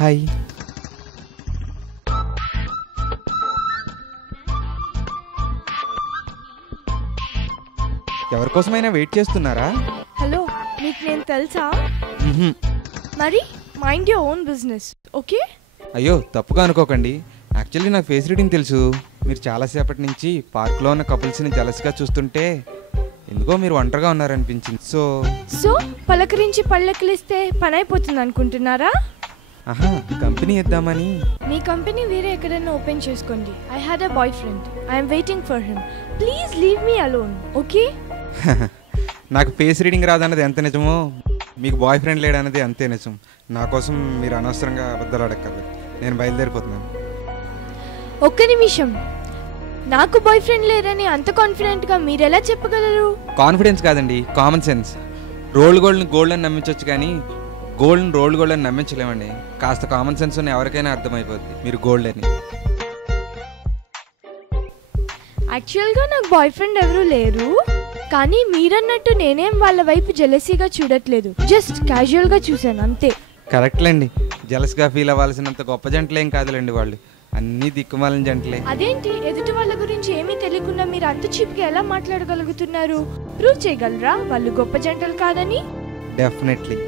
Hi. ఎవరికోసమైనా wait చేస్తున్నారా? Hello, మీకు నేను తెలుసా? మరి mind your own business, okay? అయ్యో తప్పుగా అనుకోకండి. యాక్చువల్లీ నాకు ఫేస్ రీడింగ్ తెలుసు. మీరు చాలాసేపటి నుంచి పార్క్లో ఉన్న కపుల్స్ని జలస్గా చూస్తుంటే ఎందుకో మీరు ఒంటరిగా ఉన్నారనిపించింది. సో పలకరించి పళ్ళెక్కిలిస్తే పని అయిపోతుంది అనుకుంటున్నారా? ఆహా, కంపెనీ ఇద్దామని. మీ కంపెనీ వేరే ఎక్కడైనా ఓపెన్ చేసుకోండి. I had a boy friend. I'm waiting for him. Please leave me alone, okay? నాకు ఫేస్ రీడింగ్ రాదన్నది ఎంత నిజమో మీకు బాయ్ ఫ్రెండ్ లేడన్నది అంతే నిజం. నా కోసం మీరు అనవసరంగా అబద్ధాలు అడగక్కర్లేదు. నేను బయలుదేరిపోతున్నాను. ఒక్క నిమిషం. నాకు బాయ్ ఫ్రెండ్ లేరని అంత కాన్ఫిడెంట్గా మీరు ఎలా చెప్పగలరు? కాన్ఫిడెన్స్ కాదండి, కామన్ సెన్స్. రోల్డ్ గోల్డ్ని గోల్డ్ అని నమ్మించవచ్చు కానీ గోల్డ్ని రోల్డ్ గోల్డ్ అని నమ్మించలేమండి. కాస్త కామన్ సెన్స్ ఉన్న ఎవరికైనా అర్థమైపోద్ది మీరు గోల్డ్ అని. యాక్చువల్గా నాకు బాయ్ ఫ్రెండ్ ఎవరూ లేరు, కానీ మీరన్నట్టు నేనేం వాళ్ళ వైపు జెలసీగా చూడట్లేదు. జస్ట్ క్యాజువల్గా చూశాను అంతే. కరెక్ట్లేండి, జలస్గా ఫీల్ అవ్వాల్సినంత గొప్ప జంటలేం కాదులేండి వాళ్ళు. అన్నీ దిక్కుమాలిన జంటలే. అదేంటి, ఎదుటి వాళ్ళ గురించి ఏమీ తెలియకుండా మీరు అంత చీప్గా ఎలా మాట్లాడగలుగుతున్నారు? ప్రూవ్ చేయగలరా వాళ్ళు గొప్ప జంటలు కాదని? డెఫినెట్లీ.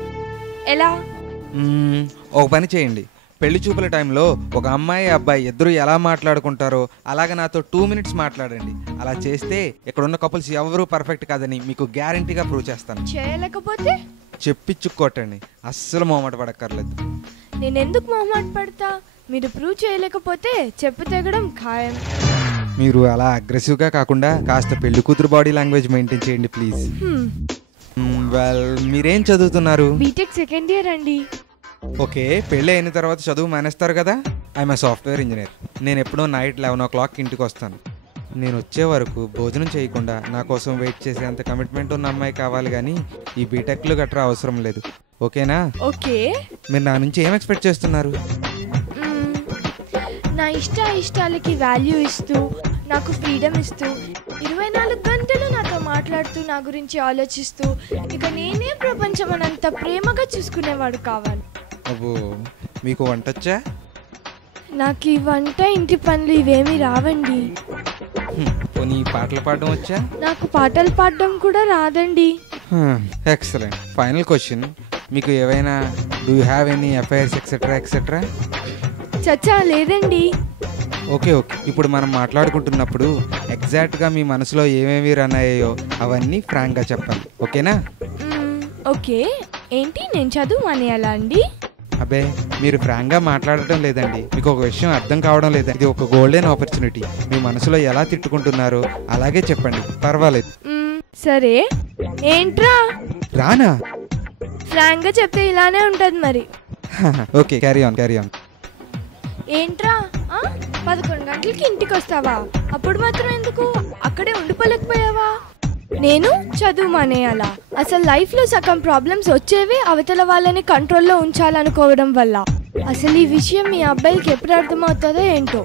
ఎలా? ఒక పని చేయండి. పెళ్లి చూపుల టైంలో ఒక అమ్మాయి అబ్బాయి ఇద్దరు ఎలా మాట్లాడుకుంటారో అలాగే నాతో 2 minutes మాట్లాడండి. అలా చేస్తే ఇక్కడున్న కపుల్స్ ఎవరు పర్ఫెక్ట్ కాదని మీకు గ్యారంటీగా ప్రూవ్ చేస్తాను. చేయలేకపోతే చెప్పించుకోటండి, అస్సలు మొహమాట పడక్కర్లేదు. నేను ఎందుకు మొహమాట పడతా? మీరు ప్రూవ్ చేయలేకపోతే చెప్పు తెగడం ఖాయం. మీరు అలా అగ్రెసివ్గా కాకుండా కాస్త పెళ్లి కూతురు బాడీ లాంగ్వేజ్ మెయింటైన్ చేయండి ప్లీజ్. వెల్, మీరేం చదువుతున్నారు? బీటెక్ సెకండ్ ఇయర్ అండి. ఓకే, పెళ్ళి అయిన తర్వాత చదువు మానేస్తారు కదా. I'm a software engineer. నేను ఎప్పుడో నైట్ 11 o'clock ఇంటికి వస్తాను. నేను వచ్చే వరకు భోజనం చేయకుండా నా కోసం వెయిట్ చేసేంత కమిట్మెంట్ ఉన్న అమ్మాయి కావాలి, కానీ ఈ బీటెక్లు గట్రా అవసరం లేదు. ఓకేనా? ఓకే. మీరు నా నుంచి ఏం ఎక్స్పెక్ట్ చేస్తున్నారు? నా ఇష్టాలకి వాల్యూ ఇస్తూ, నాకు ఫ్రీడమ్ ఇస్తూ, 24 గంటలు నాతో మాట్లాడుతూ, నా గురించి ఆలోచిస్తూ, ఇక నేనే ప్రపంచం అనంత ప్రేమగా చూసుకునేవాడు కావాలి. అబ్బో, మీకు వంట వచ్చా? నాకు ఈ వంట ఇంటి పనులు ఇవేమీ రావండి. పోనీ పాటలు పాడడం వచ్చా? నాకు పాటలు పాడడం కూడా రాదండి. ఎక్సలెంట్. ఫైనల్ క్వశ్చన్, మీకు ఏవైనా do you have any affairs etcetera etcetera? చచ్చా లేదండి. ఓకే, ఇప్పుడు మనం మాట్లాడుకుంటున్నప్పుడు ఎగ్జాక్ట్గా మీ మనసులో ఏమేమి రన్ అయ్యాయో అవన్నీ ఫ్రాంక్గా చెప్పాలి, ఓకేనా? ఓకే. ఏంటి, నేను చదువు మానేయాలా అండి? అబ్బే, మీరు ఫ్రాంక్గా మాట్లాడటం లేదండి. మీకు ఒక విషయం అర్థం కావడం లేదా? ఇది ఒక గోల్డెన్ ఆపర్చునిటీ. మీ మనసులో ఎలా తిట్టుకుంటున్నారో అలాగే చెప్పండి, పర్వాలేదు. సరే, ఏంట్రా? రానా? ఫ్రాంక్గా చెప్తే ఇలానే ఉంటుంది మరి. Okay, carry on. ఏంట్రా, 11 గంటలకి ఇంటికి వస్తావా? అప్పుడు మాత్రం ఎందుకు అక్కడే ఉండిపోలేకపోయావా? నేను చదువు మానేయాలా? అసలు లైఫ్లో సగం ప్రాబ్లమ్స్ వచ్చేవి అవతల వాళ్ళని కంట్రోల్లో ఉంచాలనుకోవడం వల్ల. అసలు ఈ విషయం మీ అబ్బాయికి ఎప్పుడు అర్థమవుతుందో ఏంటో.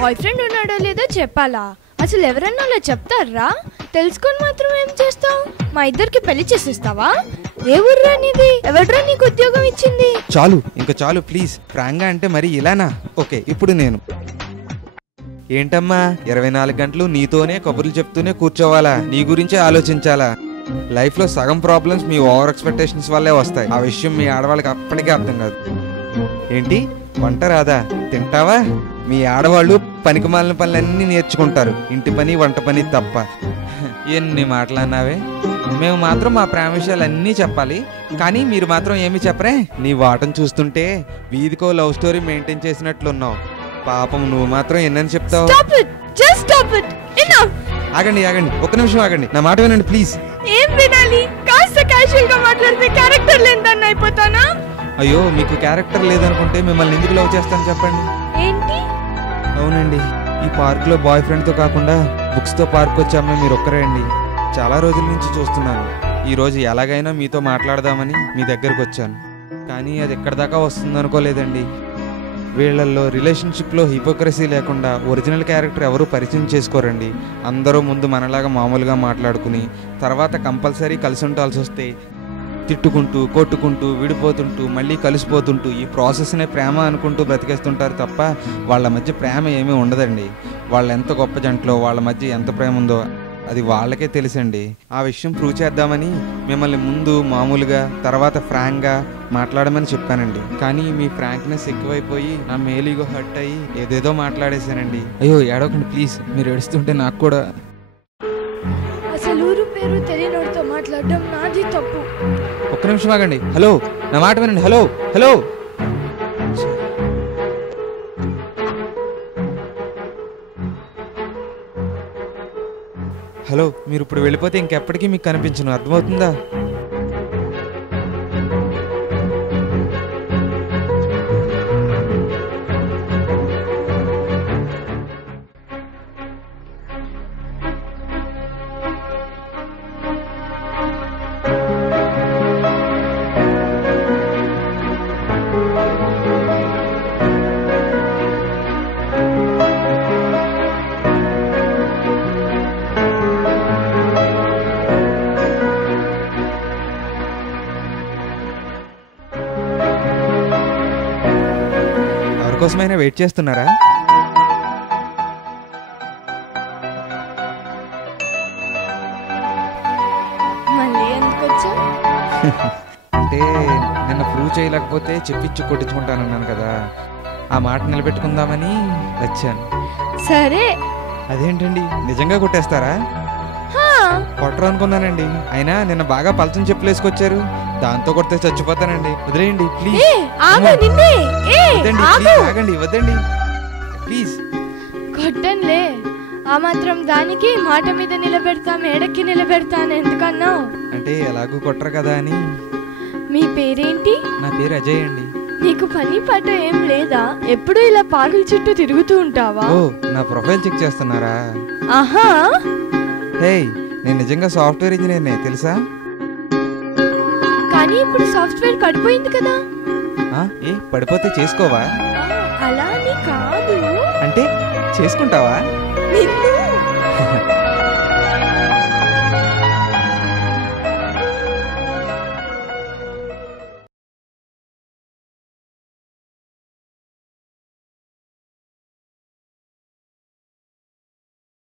బాయ్ ఫ్రెండ్ ఉన్నాడో లేదో చెప్పాలా? అసలు ఎవరన్నా అలా చెప్తారా? తెలుసుకొని మాత్రం ఏం చేస్తావు? మా ఇద్దరికి పెళ్లి చేసేస్తావా? ఏ ఊర్రా నీది? ఎవడ్రా నీకు ఉద్యోగం ఇచ్చింది? చాలు, ఇంకా చాలు ప్లీజ్. ఫ్రాంక్గా అంటే మరి ఇలానా? ఓకే, ఇప్పుడు నేను ఏంటమ్మా 24 గంటలు నీతోనే కబుర్లు చెప్తూనే కూర్చోవాలా? నీ గురించే ఆలోచించాలా? లైఫ్లో సగం ప్రాబ్లమ్స్ మీ ఓవర్ ఎక్స్పెక్టేషన్స్ వల్లే వస్తాయి. ఆ విషయం మీ ఆడవాళ్ళకి అప్పటికే అర్థం కాదు. ఏంటి, వంట రాదా? తింటావా? మీ ఆడవాళ్ళు పనికిమాలిన పనులన్నీ నేర్చుకుంటారు, ఇంటి పని వంట పని తప్ప. ఎన్ని మాటలన్నావే. మేము మాత్రం మా ప్రేమ విషయాలన్నీ చెప్పాలి, కానీ మీరు మాత్రం ఏమి చెప్పరే? నీ వాటం చూస్తుంటే వీధికో లవ్ స్టోరీ మెయింటైన్ చేసినట్లున్నావు. పాపం, నువ్వు మాత్రం ఎన్నని చెప్తావు? ఆగండి, ఒక్క నిమిషం ఆగండి. నా మాట వినండి ప్లీజ్. ఏం వినాలి? కాస్త క్యాజువల్ గా మాట్లాడితే క్యారెక్టర్ లేదని అయిపోతానా? అయ్యో, మీకు క్యారెక్టర్ లేదనుకుంటే మిమ్మల్ని ఎందుకు లవ్ చేస్తాను చెప్పండి. ఏంటి? అవునండి, ఈ పార్క్లో బాయ్ ఫ్రెండ్తో కాకుండా బుక్స్తో పార్క్ వచ్చే అమ్మాయి మీరు ఒక్కరే అండి. చాలా రోజుల నుంచి చూస్తున్నాను. ఈరోజు ఎలాగైనా మీతో మాట్లాడదామని మీ దగ్గరకు వచ్చాను, కానీ అది ఎక్కడి దాకా వస్తుంది అనుకోలేదండి. వీళ్ళల్లో రిలేషన్షిప్లో హిపోక్రసీ లేకుండా ఒరిజినల్ క్యారెక్టర్ ఎవరు పరిచయం చేసుకోరండి. అందరూ ముందు మనలాగా మామూలుగా మాట్లాడుకుని తర్వాత కంపల్సరీ కలిసి ఉండాల్సి వస్తే తిట్టుకుంటూ కొట్టుకుంటూ విడిపోతుంటూ మళ్ళీ కలిసిపోతుంటూ ఈ ప్రాసెస్నే ప్రేమ అనుకుంటూ బ్రతికేస్తుంటారు తప్ప వాళ్ళ మధ్య ప్రేమ ఏమీ ఉండదండి. వాళ్ళు ఎంత గొప్ప జంటలో వాళ్ళ మధ్య ఎంత ప్రేమ ఉందో అది వాళ్ళకే తెలుసండి. ఆ విషయం ప్రూవ్ చేద్దామని మిమ్మల్ని ముందు మామూలుగా తర్వాత ఫ్రాంక్గా మాట్లాడమని చెప్పానండి. కానీ మీ ఫ్రాంక్నెస్ ఎక్కువైపోయి నా మేలీగో హర్ట్ అయ్యి ఏదేదో మాట్లాడేశానండి. అయ్యో ఏడవకండి ప్లీజ్, మీరు ఏడుస్తుంటే నాకు కూడా. అసలు ఊరు పేరు తెలియనోడితో మాట్లాడడం నాది తప్పు. ఒక్క నిమిషం ఆగండి. హలో, నా మాట వినండి. హలో హలో హలో, మీరు ఇప్పుడు వెళ్ళిపోతే ఇంకెప్పటికీ మీకు కనిపించను, అర్థమవుతుందా? కోసమైనా వెయిట్ చేస్తున్నారా? మళ్ళీ ఎందుకు వచ్చా? అంటే నిన్న ప్రూవ్ చేయలేకపోతే చెప్పించి కొట్టించుకుంటానన్నాను కదా, ఆ మాట నిలబెట్టుకుందామని వచ్చాను. సరే. అదేంటండి, నిజంగా కొట్టేస్తారా? కొట్టరు అనుకున్నానండి. అయినా నిన్న బాగా పలచని చెప్పులు వేసుకొచ్చారు, దాంతో కొడితే చచ్చిపోతానండి. వదిలేయండి ప్లీజ్. ఆగండి, వద్దండి ప్లీజ్. కొట్టనులే, ఆ మాత్రం దానికి మాట మీద నిలబెడతా మేడకి నిలబెడతాను ఎందుకన్నావు? అంటే ఎలాగూ కొట్టరు కదా అని. మీ పేరేంటి? నా పేరు అజయ్ అండి. నీకు పని పాట ఏం లేదా? ఎప్పుడు ఇలా పార్కుల చుట్టూ తిరుగుతూ ఉంటావా? ఓ, నా ప్రొఫైల్ చెక్ చేస్తున్నారా? ఆహా. హే, నేను నిజంగా సాఫ్ట్వేర్ ఇంజనీర్నే తెలుసా? కానీ ఇప్పుడు సాఫ్ట్వేర్ పడిపోయింది కదా. ఏ పడిపోతే చేసుకోవా? అలా అని కాదు. అంటే చేసుకుంటావా? నిన్ను